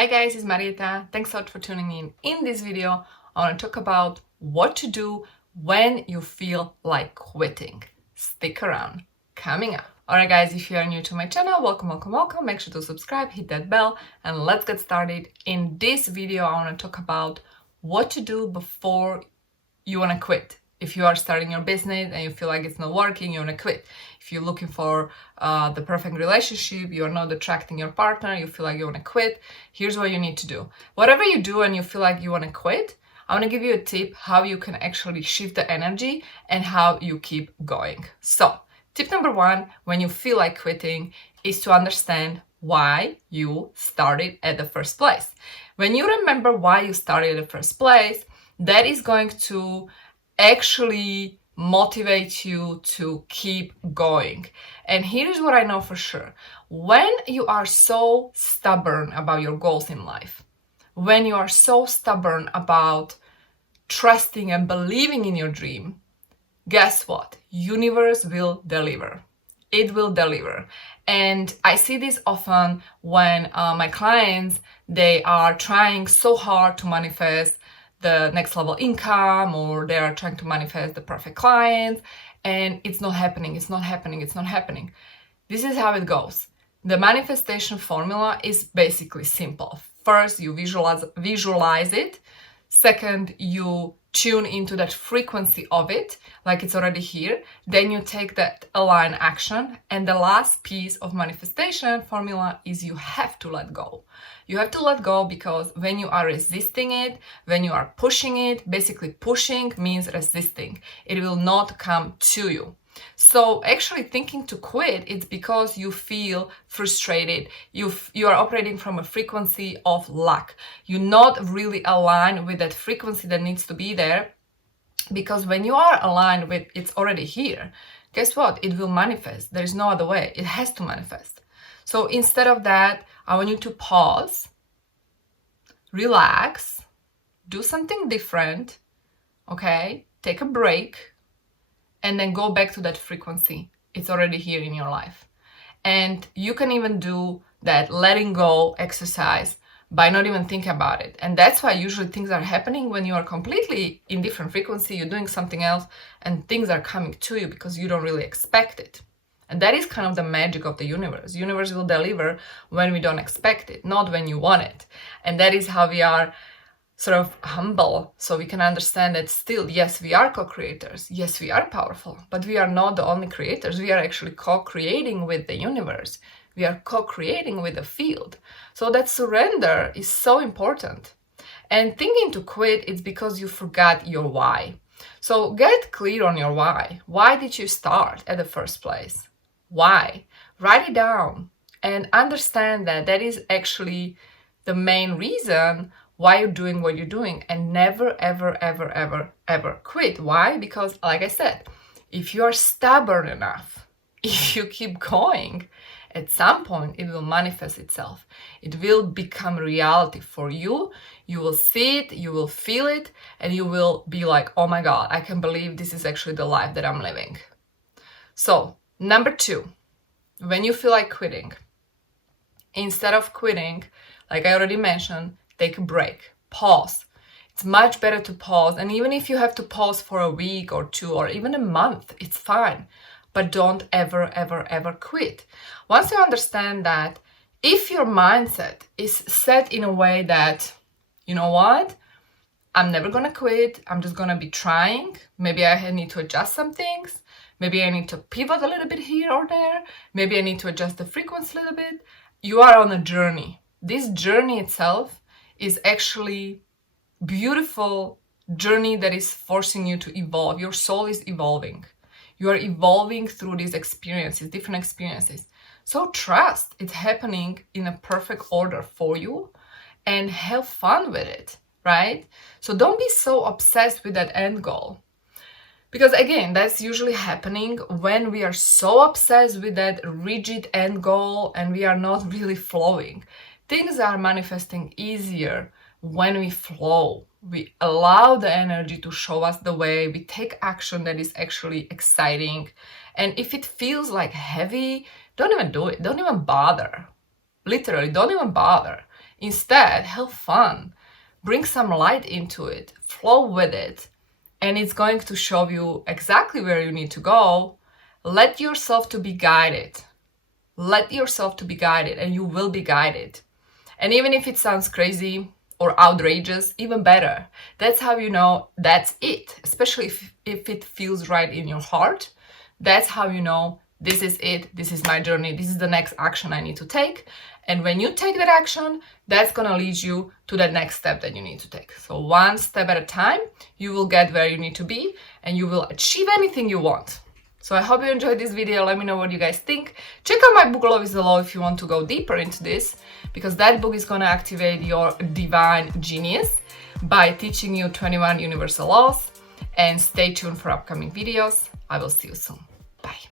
Hi guys, it's Marieta. Thanks a lot for tuning in. In this video, I want to talk about what to do when you feel like quitting. Stick around. Coming up. Alright guys, if you are new to my channel, welcome. Make sure to subscribe, hit that bell, and let's get started. In this video, I want to talk about what to do before you want to quit. If you are starting your business and you feel like it's not working, you want to quit. If you're looking for the perfect relationship, you're not attracting your partner, you feel like you want to quit, here's what you need to do. Whatever you do and you feel like you want to quit, I want to give you a tip how you can actually shift the energy and how you keep going. So, tip number one, when you feel like quitting, is to understand why you started at the first place. When you remember why you started at the first place, that is going to actually motivate you to keep going. And here's what I know for sure. When you are so stubborn about your goals in life, when you are so stubborn about trusting and believing in your dream, guess what? Universe will deliver. It will deliver. And I see this often when my clients, they are trying so hard to manifest the next level income, or they are trying to manifest the perfect client, and it's not happening. This is how it goes. The manifestation formula is basically simple. First, you visualize it. Second, you tune into that frequency of it, like it's already here. Then you take that align action. And the last piece of manifestation formula is you have to let go. You have to let go because when you are resisting it, when you are pushing it, basically pushing means resisting. It will not come to you. So actually thinking to quit, it's because you feel frustrated. You are operating from a frequency of lack. You're not really aligned with that frequency that needs to be there, because when you are aligned with it's already here, guess what? It will manifest. There is no other way. It has to manifest. So instead of that, I want you to pause, relax, do something different, okay? Take a break, and then go back to that frequency. It's already here in your life. And you can even do that letting go exercise by not even thinking about it. And that's why usually things are happening when you are completely in different frequency, you're doing something else, and things are coming to you because you don't really expect it. And that is kind of the magic of the universe. The universe will deliver when we don't expect it, not when you want it. And that is how we are sort of humble, so we can understand that still, yes, we are co-creators, yes, we are powerful, but we are not the only creators. We are actually co-creating with the universe. We are co-creating with the field. So that surrender is so important. And thinking to quit, it's because you forgot your why. So get clear on your why. Why did you start at the first place? Why? Write it down and understand that that is actually the main reason why you're doing what you're doing, and never, ever quit. Why? Because like I said, if you are stubborn enough, if you keep going, at some point it will manifest itself. It will become reality for you. You will see it, you will feel it, and you will be like, oh my God, I can believe this is actually the life that I'm living. So, number two, when you feel like quitting, instead of quitting, like I already mentioned, take a break, pause. It's much better to pause. And even if you have to pause for a week or two or even a month, it's fine. But don't ever quit. Once you understand that, if your mindset is set in a way that, you know what, I'm never gonna quit, I'm just gonna be trying. Maybe I need to adjust some things. Maybe I need to pivot a little bit here or there. Maybe I need to adjust the frequency a little bit. You are on a journey. This journey itself is actually beautiful journey that is forcing you to evolve. Your soul is evolving. You are evolving through these experiences, different experiences. So trust it's happening in a perfect order for you, and have fun with it, right? So don't be so obsessed with that end goal. Because again, that's usually happening when we are so obsessed with that rigid end goal and we are not really flowing. Things are manifesting easier when we flow. We allow the energy to show us the way. We take action that is actually exciting. And if it feels like heavy, don't even do it. Don't even bother. Literally, don't even bother. Instead, have fun, bring some light into it, flow with it, and it's going to show you exactly where you need to go. Let yourself to be guided. Let yourself to be guided, and you will be guided. And even if it sounds crazy or outrageous, even better. That's how you know that's it, especially if it feels right in your heart. That's how you know this is it, this is my journey, this is the next action I need to take. And when you take that action, that's gonna lead you to the next step that you need to take. So one step at a time, you will get where you need to be and you will achieve anything you want. So I hope you enjoyed this video. Let me know what you guys think. Check out my book, Love is the Law, if you want to go deeper into this, because that book is gonna activate your divine genius by teaching you 21 universal laws. And stay tuned for upcoming videos. I will see you soon. Bye.